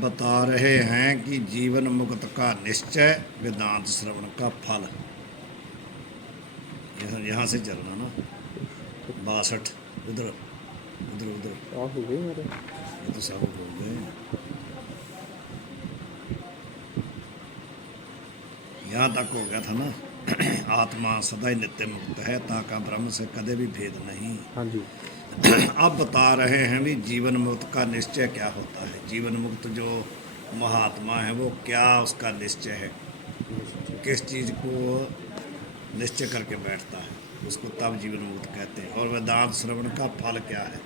बता रहे हैं कि जीवन मुक्त का निश्चय वेदांत श्रवण का फल। यहाँ से चलना ना 62 उधर उधर उधर हो गई मेरे। ये तो सब हो गए। यहाँ तक हो गया था ना आत्मा सदा ही नित्य मुक्त है, ताका ब्रह्म से कदे भी भेद नहीं। हाँ जी। अब बता रहे हैं भी जीवन मुक्त का निश्चय क्या होता है। जीवन मुक्त जो महात्मा है वो क्या उसका निश्चय है, किस चीज़ को निश्चय करके बैठता है, उसको तब जीवन मुक्त कहते हैं। और वेदांत श्रवण का फल क्या है।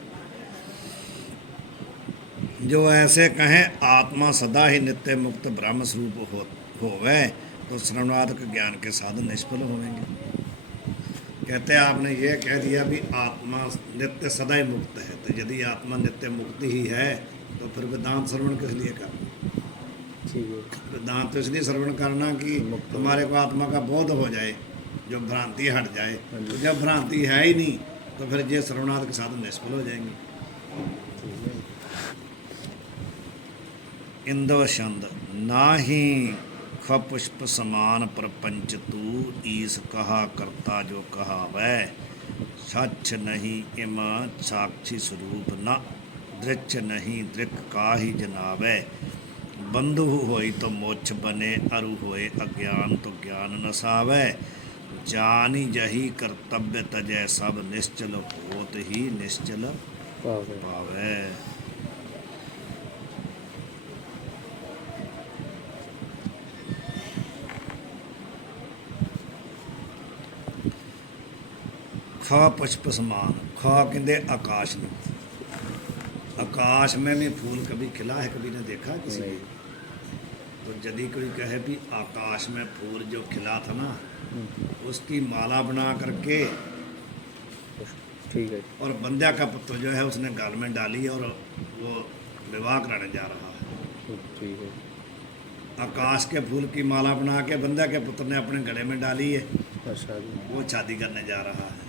जो ऐसे कहें आत्मा सदा ही नित्य मुक्त ब्रह्म स्वरूप होवे तो श्रवणात्मक ज्ञान के साधन निष्फल होंगे। कहते हैं आपने ये कह दिया भी आत्मा नित्य सदा ही मुक्त है, तो यदि आत्मा नित्य मुक्ति ही है तो फिर वेदांत श्रवण किस लिए करना। ठीक है। वेदांत तो इसलिए श्रवण करना कि हमारे को आत्मा का बोध हो जाए, जो भ्रांति हट जाए। तो जब भ्रांति है ही नहीं तो फिर ये श्रवणार्थ के साधन निष्फल हो जाएंगे। इंदव छंद नाही ख पुष्प समान प्रपंच तू ईस कहा करता जो कहा वह सच नहीं इम साक्षी स्वरूप न दृक्ष नहीं दृक् का ही जनावे बंधु होई तो मोक्ष बने अरु होए अज्ञान तो ज्ञान नसावे जानी जही कर्तव्य तजय सब निश्चल होत ही निश्चल पावे। ख पुष्प समान, ख कहते आकाश में। आकाश में भी फूल कभी खिला है, कभी ने देखा किसी ने। तो यदि कोई कहे भी आकाश में फूल जो खिला था ना उसकी माला बना करके, ठीक है, और बंध्या का पुत्र जो है उसने गाल में डाली और वो विवाह कराने जा रहा है। ठीक है। आकाश के फूल की माला बना के बंध्या के पुत्र ने अपने गले में डाली है, अच्छा जी। वो शादी करने जा रहा है।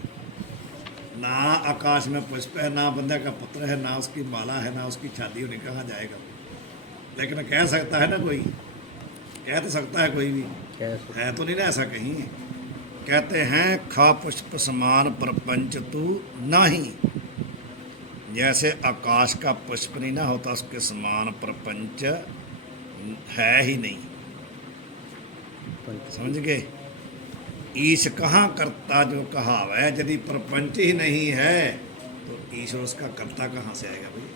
ना आकाश में पुष्प है, ना बंध्या का पुत्र है, ना उसकी माला है, ना उसकी शादी होने, कहाँ जाएगा। लेकिन कह सकता है ना कोई, कह तो सकता है कोई भी, है तो नहीं ना ऐसा कहीं। कहते हैं खा पुष्प समान प्रपंच तू नहीं, जैसे आकाश का पुष्प नहीं ना होता उसके समान प्रपंच है ही नहीं। समझ गए। ईश कहाँ करता जो कहाव है, यदि प्रपंच ही नहीं है तो ईश्वर उसका कर्ता कहाँ से आएगा भाई।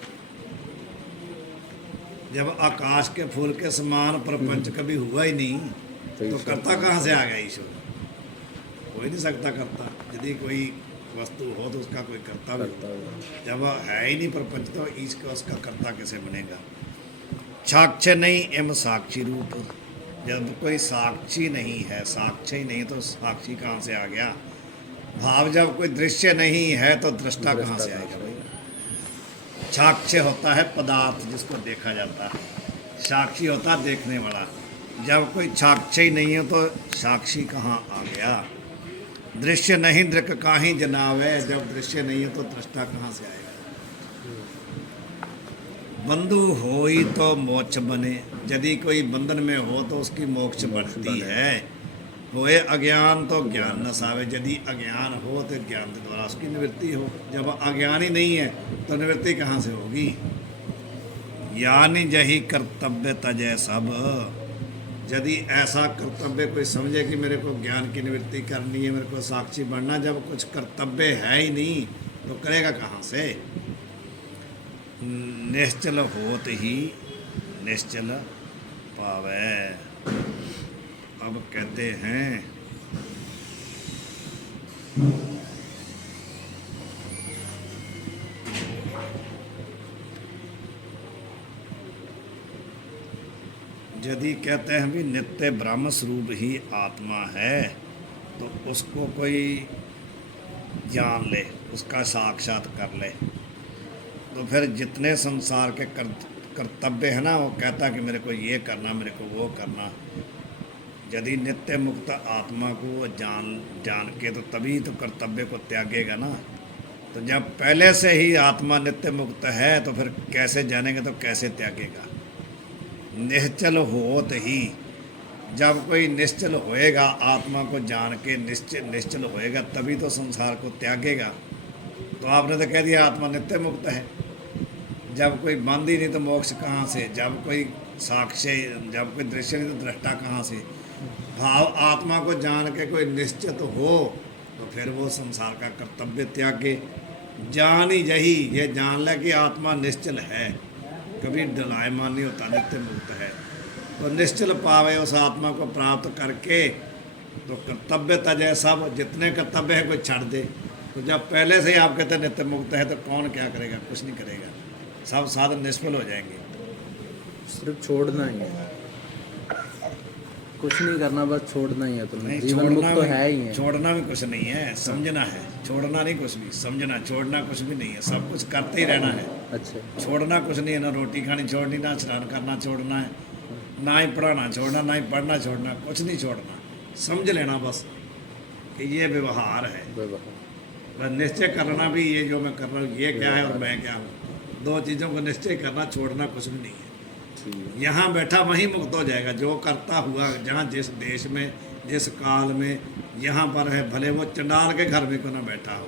जब आकाश के फूल के समान प्रपंच कभी हुआ ही नहीं तो कर्ता कहाँ से आ गया ईश्वर। हो ही नहीं सकता कर्ता। यदि कोई वस्तु हो तो उसका कोई कर्ता भी हो। जब है ही नहीं प्रपंच तो ईश का उसका कर्ता कैसे बनेगा। साक्ष नहीं एम साक्षी रूप, जब कोई साक्षी नहीं है, साक्ष्य ही नहीं तो साक्षी कहाँ से आ गया। भाव जब कोई दृश्य नहीं है तो दृष्टा कहाँ से आएगा भाई। साक्ष्य होता है पदार्थ जिसको देखा जाता है, साक्षी होता है देखने वाला। जब कोई साक्ष्य ही नहीं है तो साक्षी कहाँ आ गया। दृश्य नहीं दृक् काहीं जनावे, जब दृश्य नहीं है तो दृष्टा कहाँ से आएगा। बंधु होई तो मोक्ष बने, यदि कोई बंधन में हो तो उसकी मोक्ष बढ़ती है। होए अज्ञान तो ज्ञान नसावे, यदि अज्ञान हो तो ज्ञान के द्वारा उसकी निवृत्ति हो। जब अज्ञान ही नहीं है तो निवृत्ति कहाँ से होगी। यानी जही कर्तव्य तजय सब, यदि ऐसा कर्तव्य कोई समझे कि मेरे को ज्ञान की निवृत्ति करनी है, मेरे को साक्षी बनना, जब कुछ कर्तव्य है ही नहीं तो करेगा कहाँ से। निश्चल होत ही निश्चल पावे। अब कहते हैं यदि कहते हैं भी नित्य ब्रह्म स्वरूप ही आत्मा है तो उसको कोई जान ले, उसका साक्षात कर ले, तो फिर जितने संसार के कर्तव्य है ना वो कहता कि मेरे को ये करना, मेरे को वो करना। यदि नित्य मुक्त आत्मा को वो जान के तो तभी तो कर्तव्य को त्यागेगा ना। तो जब पहले से ही आत्मा नित्य मुक्त है तो फिर कैसे जानेंगे, तो कैसे त्यागेगा। निश्चल होत ही, जब कोई निश्चल होएगा, आत्मा को जान के निश्चल होएगा, तभी तो संसार को त्यागेगा। तो आपने तो कह दिया आत्मा नित्य मुक्त है। जब कोई बंद ही नहीं तो मोक्ष कहाँ से? जब कोई साक्ष्य, जब कोई दृश्य नहीं तो दृष्टा कहाँ से? भाव आत्मा को जान के कोई निश्चित हो तो फिर वो संसार का कर्तव्य त्याग के जान ही यही ये जान ले कि आत्मा निश्चल है, कभी डलायमान नहीं होता, नित्य मुक्त है। तो निश्चल पावे उस आत्मा को प्राप्त करके तो कर्तव्य तजय, सब जितने कर्तव्य है कोई छाड़ दे। तो जब पहले से ही आप कहते हैं नित्य मुक्त है तो कौन क्या करेगा? कुछ नहीं करेगा, सब साधन निष्फल हो जाएंगे। सिर्फ छोड़ना ही है, कुछ नहीं करना, बस छोड़ना ही है। तुम्हें नहीं, जीवन मुक्त तो भी- है ही है। छोड़ना भी कुछ नहीं है, समझना है। छोड़ना नहीं कुछ भी, समझना। छोड़ना कुछ भी नहीं है, सब कुछ करते ही रहना है। अच्छा, छोड़ना कुछ नहीं है, ना रोटी खानी छोड़नी, ना स्नान करना छोड़ना है, ना ही पढ़ाना छोड़ना, ना ही पढ़ना छोड़ना, कुछ नहीं छोड़ना। समझ लेना बस कि ये व्यवहार है। व्यवहार। बस निश्चय करना भी ये जो मैं कर रहा हूँ ये क्या है और मैं क्या हूँ, दो चीज़ों को निश्चय करना, छोड़ना कुछ भी नहीं है। ठीक है। यहाँ बैठा वहीं मुक्त हो जाएगा। जो करता हुआ जहाँ जिस देश में जिस काल में यहाँ पर है, भले वो चंडाल के घर में क्यों ना बैठा हो,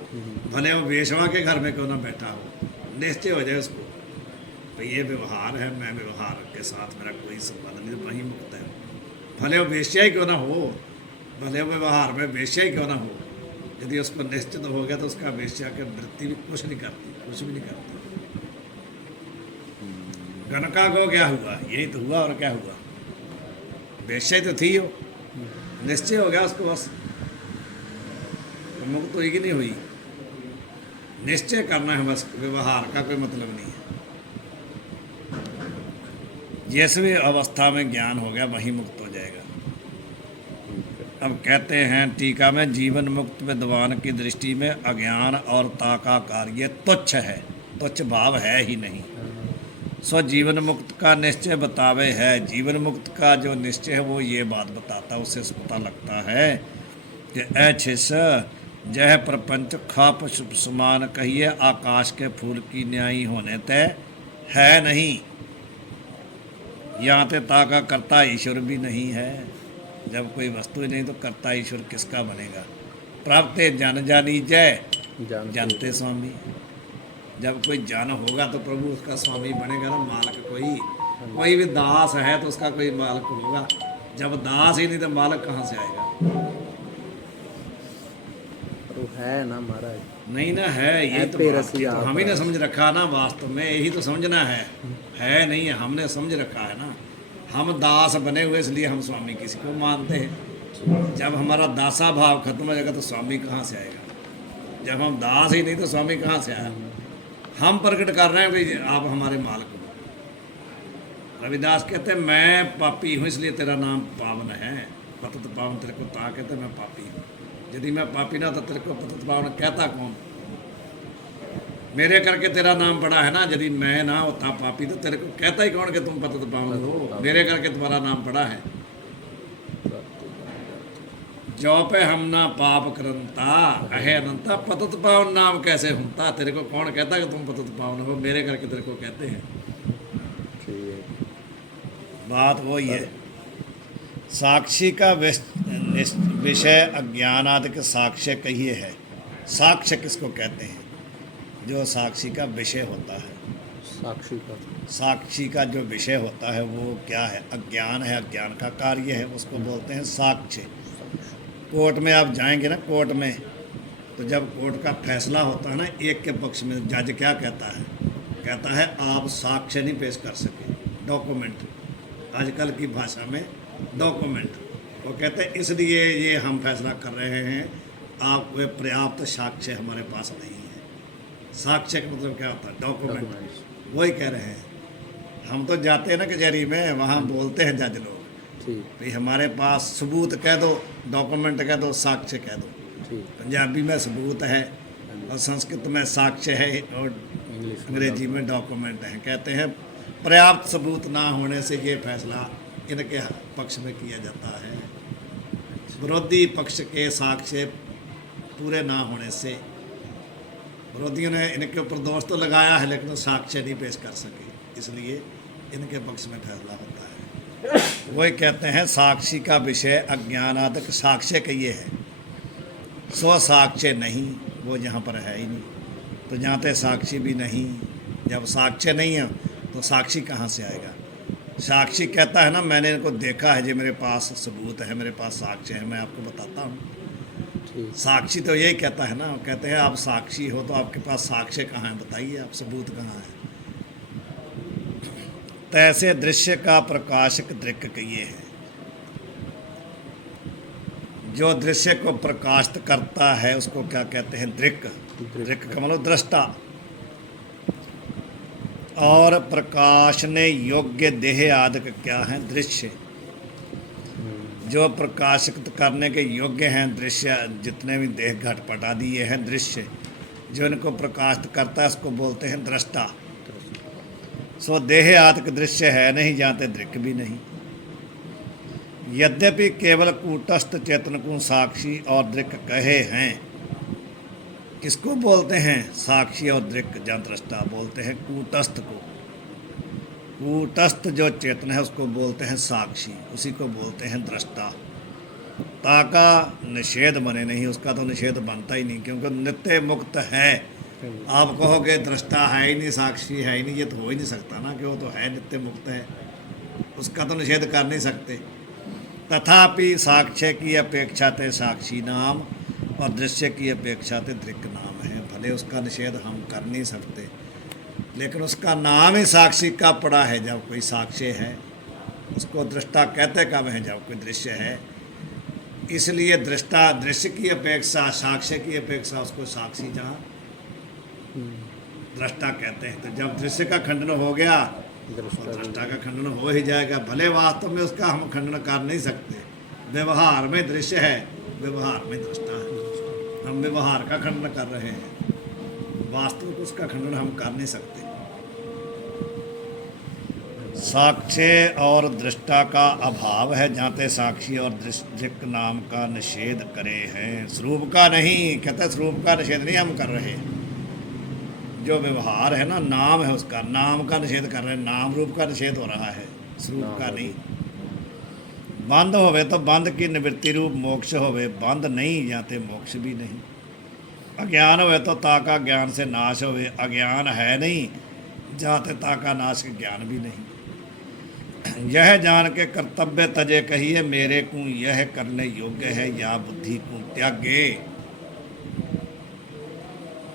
भले वो वेश्वा के घर में क्यों ना बैठा हो, निश्चय हो जाए उसको तो ये व्यवहार है, मैं व्यवहार के साथ मेरा कोई संबंध नहीं, वहीं मुक्त है। भले वो वेश्या ही क्यों ना हो, भले वो व्यवहार में वेश्या ही क्यों ना हो, यदि उसको निश्चित हो गया तो उसका वेश्या की वृत्ति भी कुछ नहीं करती, कुछ भी नहीं करती। गणका को क्या हुआ? यही तो हुआ, और क्या हुआ? वेश्या ही तो थी वो, निश्चय हो गया उसको बस, तो मुक्त हुई कि नहीं हुई? निश्चय करना है बस, व्यवहार का कोई मतलब नहीं है। जैसे अवस्था में ज्ञान हो गया वहीं मुक्त हो जाएगा। अब कहते हैं टीका में, जीवन मुक्त विद्वान की दृष्टि में अज्ञान और ताका कार्य तुच्छ है, तुच्छ भाव है ही नहीं। सो जीवन मुक्त का निश्चय बतावे है। जीवन मुक्त का जो निश्चय है वो ये बात बताता है, उससे पता लगता है कि ऐछिस जह प्रपंच खाप समान कहिए, आकाश के फूल की न्यायी होने तय है नहीं। यहाँ ते ताका करता ईश्वर भी नहीं है। जब कोई वस्तु ही नहीं तो करता ईश्वर किसका बनेगा? प्राप्त जन जानी जय, जानते स्वामी। जब कोई जन होगा तो प्रभु उसका स्वामी बनेगा ना, मालिक। कोई भी दास है तो उसका कोई मालिक होगा। जब दास ही नहीं तो मालिक कहाँ से आएगा? पर वो है ना महाराज, नहीं ना है, ये तो बात है, तो हम ही ने समझ रखा ना, वास्तव में यही तो समझना है नहीं है, हमने समझ रखा है ना। हम दास बने हुए इसलिए हम स्वामी किसी को मानते हैं। जब हमारा दासा भाव खत्म हो जाएगा तो स्वामी कहाँ से आएगा? जब हम दास ही नहीं तो स्वामी कहाँ से आया? हम प्रकट कर रहे हैं भाई आप हमारे मालिक हो। रविदास कहते हैं मैं पापी हूँ इसलिए तेरा नाम पावन है। पतित पावन तेरे को ता कहते मैं पापी हूँ। यदि मैं पापी ना तो तेरे को पतित पावन कहता कौन? मेरे करके तेरा नाम बड़ा है ना। यदि मैं ना होता पापी तो तेरे को कहता ही कौन कि तुम पतित पावन हो? मेरे करके तुम्हारा नाम बड़ा है। जो पे हम ना पाप करंता कहे अनंता, पतित पावन नाम कैसे होता? तेरे को कौन कहता कि तुम पतित पावन हो? मेरे करके तेरे को कहते हैं। बात वही है। साक्षी का विषय अज्ञान आदि के साक्ष्य कहिए है। साक्ष्य किसको कहते हैं? जो साक्षी का विषय होता है। साक्षी का जो विषय होता है वो क्या है? अज्ञान है, अज्ञान का कार्य है, उसको बोलते हैं साक्ष्य। कोर्ट में आप जाएंगे ना, कोर्ट में तो जब कोर्ट का फैसला होता है ना एक के पक्ष में, जज क्या कहता है? कहता है आप साक्ष्य नहीं पेश कर सके, डॉक्यूमेंट, आजकल की भाषा में डॉक्यूमेंट। वो कहते हैं इसलिए ये हम फैसला कर रहे हैं, आप वे पर्याप्त साक्ष्य हमारे पास नहीं है। साक्ष्य का मतलब क्या होता है? डॉक्यूमेंट। वही कह रहे हैं। हम तो जाते हैं ना कचहरी में, वहाँ बोलते हैं जज लोग भाई हमारे पास सबूत कह दो, डॉक्यूमेंट कह दो, साक्ष्य कह दो। पंजाबी में सबूत है और संस्कृत में साक्ष्य है और अंग्रेजी में डॉक्यूमेंट है। कहते हैं पर्याप्त सबूत ना होने से ये फैसला इनके पक्ष में किया जाता है। विरोधी पक्ष के साक्ष्य पूरे ना होने से विरोधियों ने इनके ऊपर दोष तो लगाया है लेकिन साक्ष्य नहीं पेश कर सके, इसलिए इनके पक्ष में फैसला होता है। वही कहते हैं साक्षी का विषय अज्ञानादक साक्ष्य कहिए है, स्व साक्ष्य नहीं, वो यहाँ पर है ही नहीं। तो जहाँ तक साक्षी भी नहीं, जब साक्ष्य नहीं है तो साक्षी कहाँ से आएगा। साक्षी कहता है ना मैंने इनको देखा है, जी मेरे पास सबूत है, मेरे पास साक्ष्य है, मैं आपको बताता हूँ। ठीक। साक्षी तो यही कहता है ना, कहते हैं आप साक्षी हो तो आपके पास साक्ष्य कहाँ है, बताइए आप सबूत कहाँ है। तैसे दृश्य का प्रकाशक दृक् कहिए है, जो दृश्य को प्रकाशित करता है उसको क्या कहते हैं, दृक्। दृक् का मतलब दृष्टा। और प्रकाशने योग्य देह आदि क्या है, दृश्य। जो प्रकाशित करने के योग्य हैं दृश्य, जितने भी देह घटपट आदि ये हैं दृश्य, जो इनको प्रकाशित करता है उसको बोलते हैं दृष्टा। सो देह आदि दृश्य है नहीं, जानते दृक् भी नहीं। यद्यपि केवल कूटस्थ चेतन को साक्षी और दृक् कहे हैं, किसको बोलते हैं साक्षी और दृक् या दृष्टा, बोलते हैं कूटस्थ को। कूटस्थ जो चेतन है उसको बोलते हैं साक्षी, उसी को बोलते हैं दृष्टा। ताका निषेध बने नहीं, उसका तो निषेध बनता ही नहीं, क्योंकि नित्य मुक्त है। आप कहोगे दृष्टा है ही नहीं, साक्षी है ही नहीं, ये तो हो ही नहीं सकता ना, कि वो तो है नित्य मुक्त है, उसका तो निषेध कर नहीं सकते। तथापि साक्ष्य की अपेक्षा ते साक्षी नाम और दृश्य की अपेक्षा ते दृक् नाम है। भले उसका निषेध हम कर नहीं सकते, लेकिन उसका नाम ही साक्षी का पड़ा है। जब कोई साक्ष्य है उसको दृष्टा कहते कब है, जब कोई दृश्य है। इसलिए दृष्टा दृश्य की अपेक्षा, साक्ष्य की अपेक्षा उसको साक्षी जहाँ दृष्टा कहते हैं। तो जब दृश्य का खंडन हो गया तो दृष्टा का खंडन हो ही जाएगा। भले वास्तव में उसका हम खंडन कर नहीं सकते, व्यवहार में दृश्य है, व्यवहार में दृष्टा है। हम व्यवहार का खंडन कर रहे हैं, वास्तविक उसका खंडन हम कर नहीं सकते। साक्ष्य और दृष्टा का अभाव है, जाते साक्षी और दृक् नाम का निषेध करे हैं, स्वरूप का नहीं। कहते स्वरूप का निषेध नहीं हम कर रहे, जो व्यवहार है ना, नाम है उसका, नाम का निषेध कर रहे हैं, नाम रूप का निषेध हो रहा है, स्वरूप का नहीं। बंद होवे तो बंद की निवृत्ति रूप मोक्ष होवे, बंद नहीं जाते मोक्ष भी नहीं। अज्ञान होवे तो ताका ज्ञान से नाश होवे, अज्ञान है नहीं जाते ताका नाश के ज्ञान भी नहीं। यह जान के कर्तव्य तजे कहिए, मेरे को यह करने योग्य है या बुद्धि को त्यागे।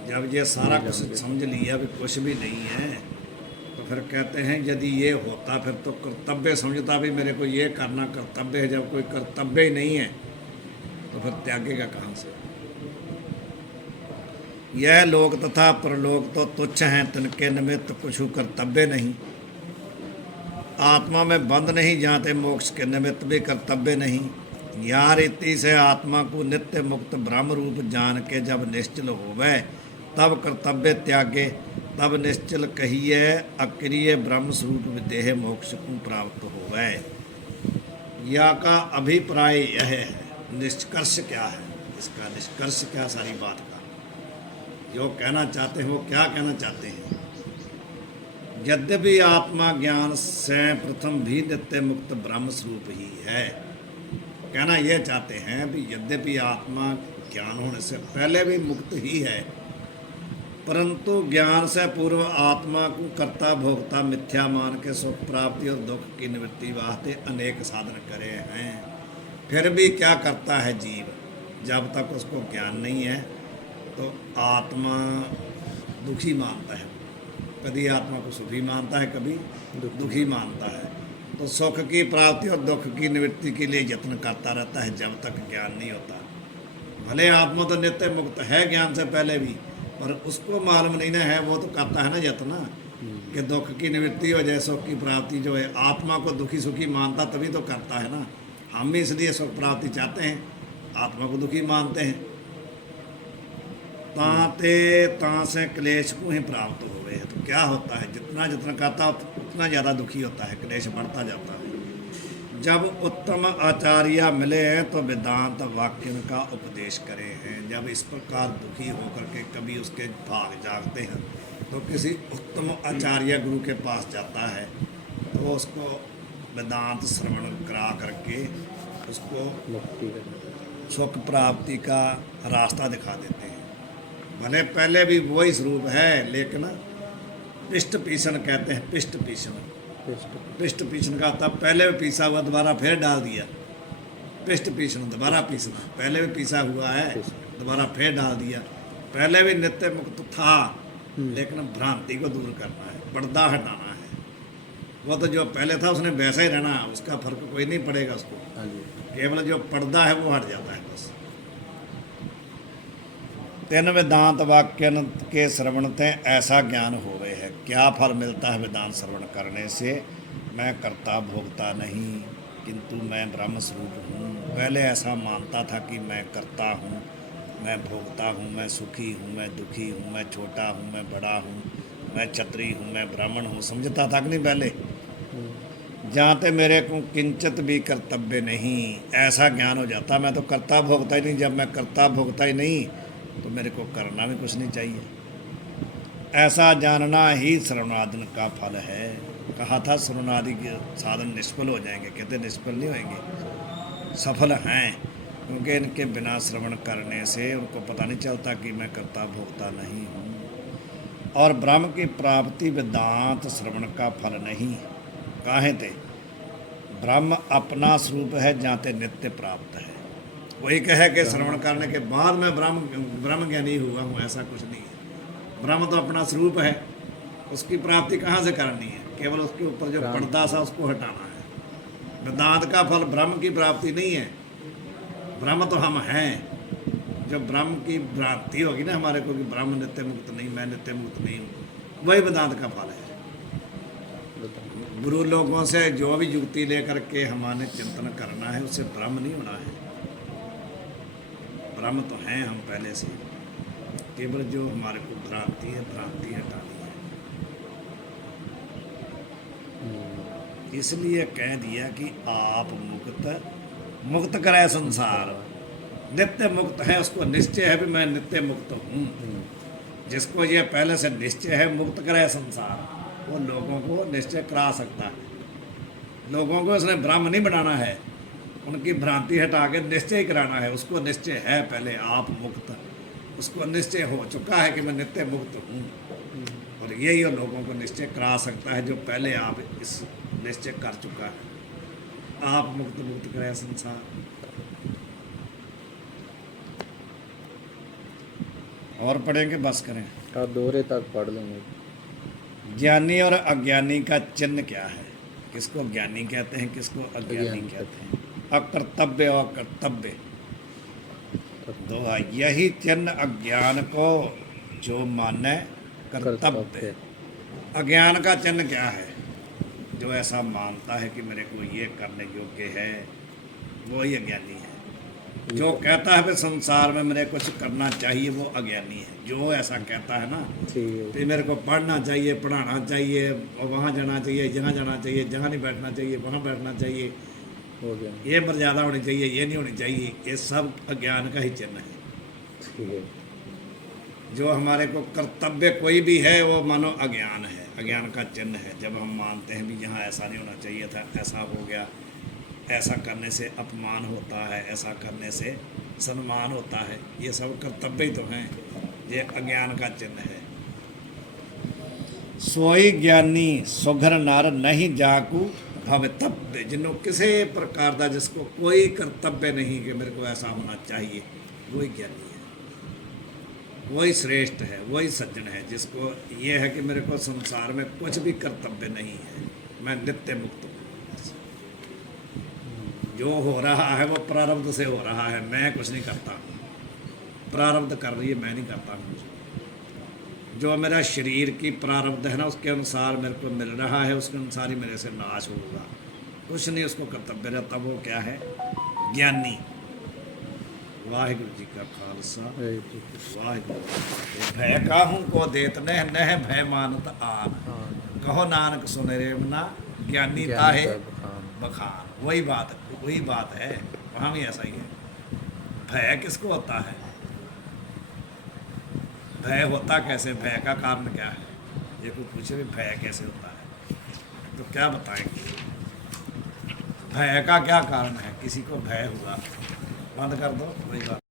जब ये सारा कुछ समझ लिया भी कुछ भी नहीं है, तो फिर कहते हैं यदि ये होता फिर तो कर्तव्य समझता भी मेरे को ये करना कर्तव्य है। जब कोई कर्तव्य ही नहीं है तो फिर त्यागेगा कहाँ से। यह लोक तथा परलोक तो तुच्छ हैं, तिनके निमित्त कुछ कर्तव्य नहीं। आत्मा में बंद नहीं जाते, मोक्ष के निमित्त भी कर्तव्य नहीं। या रीति से आत्मा को नित्य मुक्त ब्रह्म रूप जान के जब निश्चल होवे, तब कर्तव्य त्यागे, तब निश्चल कहिए अक्रिय ब्रह्म स्वरूप विदेह मोक्ष को प्राप्त होवे। या का अभिप्राय यह है, निष्कर्ष क्या है इसका, निष्कर्ष क्या सारी बात का, जो कहना चाहते हैं वो क्या कहना चाहते हैं। यद्यपि आत्मा ज्ञान से प्रथम भी नित्य मुक्त ब्रह्म स्वरूप ही है, कहना यह चाहते हैं भी यद्यपि आत्मा ज्ञान होने से पहले भी मुक्त ही है, परंतु ज्ञान से पूर्व आत्मा को कर्ता भोक्ता मिथ्या मान के सुख प्राप्ति और दुख की निवृत्ति वास्ते अनेक साधन करे हैं। फिर भी क्या करता है जीव, जब तक उसको ज्ञान नहीं है तो आत्मा दुखी मानता है। कभी आत्मा को सुखी मानता है, कभी दुखी मानता है। तो सुख की प्राप्ति और दुख की निवृत्ति के लिए यत्न करता रहता है जब तक ज्ञान नहीं होता। भले आत्मा तो नित्य मुक्त है ज्ञान से पहले भी, पर उसको मालूम नहीं ना है, वो तो करता है ना यत्न कि दुख की निवृत्ति हो जाए, सुख की प्राप्ति जो है। आत्मा को दुखी सुखी मानता तभी तो करता है ना। हम भी इसलिए सुख प्राप्ति चाहते हैं, आत्मा को दुखी मानते हैं। ताते ता से क्लेश को ही प्राप्त हो गए। तो क्या होता है, जितना जितना करता उतना ज़्यादा दुखी होता है, क्लेश बढ़ता जाता है। जब उत्तम आचार्य मिले तो वेदांत वाक्य का उपदेश करे हैं। जब इस प्रकार दुखी होकर के कभी उसके भाग जागते हैं तो किसी उत्तम आचार्य गुरु के पास जाता है तो उसको वेदांत श्रवण करा करके उसको मुक्ति का सुख प्राप्ति का रास्ता दिखा देते हैं। भले पहले भी वही स्वरूप है, लेकिन पिष्ट पीसन कहते हैं, पिष्ट पीसन। टेस्ट पिष्ट पीसन का था पहले भी पीसा हुआ दोबारा फिर डाल दिया, पिष्ट पीसन दोबारा पीसना। पहले भी पीसा हुआ है दोबारा फिर डाल दिया। पहले भी नित्य मुक्त था, लेकिन भ्रांति को दूर करना है, पर्दा हटाना है। वो तो जो पहले था उसने वैसा ही रहना, उसका फर्क कोई नहीं पड़ेगा उसको। हाँ जी केवल जो पर्दा है वो हट जाता है बस। तीन वेदांत वाक्यन के श्रवण ते ऐसा ज्ञान हो गए है। क्या फल मिलता है वेदांत श्रवण करने से? मैं कर्ता भोगता नहीं, किंतु मैं ब्रह्म स्वरूप हूँ। पहले ऐसा मानता था कि मैं कर्ता हूँ, मैं भोगता हूँ, मैं सुखी हूँ, मैं दुखी हूँ, मैं छोटा हूँ, मैं बड़ा हूँ, मैं क्षत्रिय हूँ, मैं ब्राह्मण हूँ, समझता था कि नहीं पहले? जहाँ मेरे को किंचित भी कर्तव्य नहीं, ऐसा ज्ञान हो जाता मैं तो कर्ता भोगता ही नहीं। जब मैं कर्ता भोगता ही नहीं तो मेरे को करना भी कुछ नहीं चाहिए। ऐसा जानना ही श्रवणादि का फल है। कहा था श्रवणादि के साधन निष्फल हो जाएंगे, कहते निष्फल नहीं होंगे, सफल हैं, क्योंकि इनके बिना श्रवण करने से उनको पता नहीं चलता कि मैं कर्ता भोगता नहीं हूँ। और ब्रह्म की प्राप्ति वेदांत श्रवण का फल नहीं। काहे थे? ब्रह्म अपना स्वरूप है, जाते नित्य प्राप्त है। वही कहे कि श्रवण करने के बाद मैं ब्रह्म ज्ञानी हुआ हूँ, ऐसा कुछ नहीं है। ब्रह्म तो अपना स्वरूप है, उसकी प्राप्ति कहाँ से करनी है? केवल उसके ऊपर जो पर्दा सा उसको हटाना है। वेदांत का फल ब्रह्म की प्राप्ति नहीं है। ब्रह्म तो हम हैं। जब ब्रह्म की भ्रांति होगी ना हमारे को कि ब्रह्म नित्य मुक्त नहीं, मैं नित्य मुक्त नहीं हूँ, वही वेदांत का फल है। गुरु लोगों से जो भी युक्ति लेकर के हमारे चिंतन करना है, उससे ब्रह्म नहीं होना है। ब्रह्म तो हैं हम पहले से, केवल जो हमारे को भ्रांति है, भ्रांति हटानी है। इसलिए कह दिया कि आप मुक्त करे संसार। नित्य मुक्त है, उसको निश्चय है भी मैं नित्य मुक्त हूँ। जिसको ये पहले से निश्चय है मुक्त करे संसार, वो लोगों को निश्चय करा सकता है। लोगों को उसने ब्रह्म नहीं बनाना है, उनकी भ्रांति हटा के निश्चय कराना है। उसको निश्चय है पहले आप मुक्त, उसको निश्चय हो चुका है कि मैं नित्य मुक्त हूँ। और यही वो लोगों को निश्चय करा सकता है जो पहले आप इस निश्चय कर चुका है। आप मुक्त करे संसार। और पढ़ेंगे, बस करें। आप दोहरे तक पढ़ लेंगे। ज्ञानी और अज्ञानी का चिन्ह क्या है? किसको ज्ञानी कहते हैं, किसको अज्ञानी कहते हैं? अकर्तव्य और कर्तव्य दो है। यही चिन्ह अज्ञान को जो माने कर्तव्य। अज्ञान का चिन्ह क्या है? जो ऐसा मानता है कि मेरे को ये करने योग्य है, वो ही अज्ञानी है। जो कहता है कि संसार में मेरे कुछ करना चाहिए, वो अज्ञानी है। जो ऐसा कहता है ना कि मेरे को पढ़ना चाहिए, पढ़ाना चाहिए, और वहाँ जाना चाहिए, जहाँ जाना चाहिए, जहाँ नहीं बैठना चाहिए वहाँ बैठना चाहिए, हो गया, ये मर्यादा होनी चाहिए, ये नहीं होनी चाहिए, ये सब अज्ञान का ही चिन्ह है। ठीक है। जो हमारे को कर्तव्य कोई भी है वो मानो अज्ञान है, अज्ञान का चिन्ह है। जब हम मानते हैं भी यहाँ ऐसा नहीं होना चाहिए था, ऐसा हो गया, ऐसा करने से अपमान होता है, ऐसा करने से सम्मान होता है, ये सब कर्तव्य ही तो हैं। ये अज्ञान का चिन्ह है। सोई ज्ञानी सुघर नार नहीं जाकू भवितव्य। जिन्हों किसी प्रकार का जिसको कोई कर्तव्य नहीं कि मेरे को ऐसा होना चाहिए, वही ज्ञानी है, वही श्रेष्ठ है, वही सज्जन है। जिसको ये है कि मेरे को संसार में कुछ भी कर्तव्य नहीं है, मैं नित्य मुक्त हूँ। जो हो रहा है वो प्रारब्ध से हो रहा है, मैं कुछ नहीं करता। प्रारब्ध कर रही है, मैं नहीं करता हूँ। जो मेरा शरीर की प्रारब्ध है ना, उसके अनुसार मेरे को मिल रहा है, उसके अनुसार ही मेरे से नाश होगा। कुछ नहीं उसको कर्तव्य रहता। वो क्या है? ज्ञानी। वाहिगुरु जी का खालसा, वाहिगुरु। भय काहू को देत नह भय मानत आन, कहो नानक सुने रे मना, ज्ञानी ताहे बखान। वही बात है। वहाँ भी ऐसा ही है। भय किसको होता है? भय होता कैसे? भय का कारण क्या है? ये कोई पूछे भी भय कैसे होता है, तो क्या बताएंगे? भय का क्या कारण है, किसी को भय हुआ, बंद कर दो, कोई बात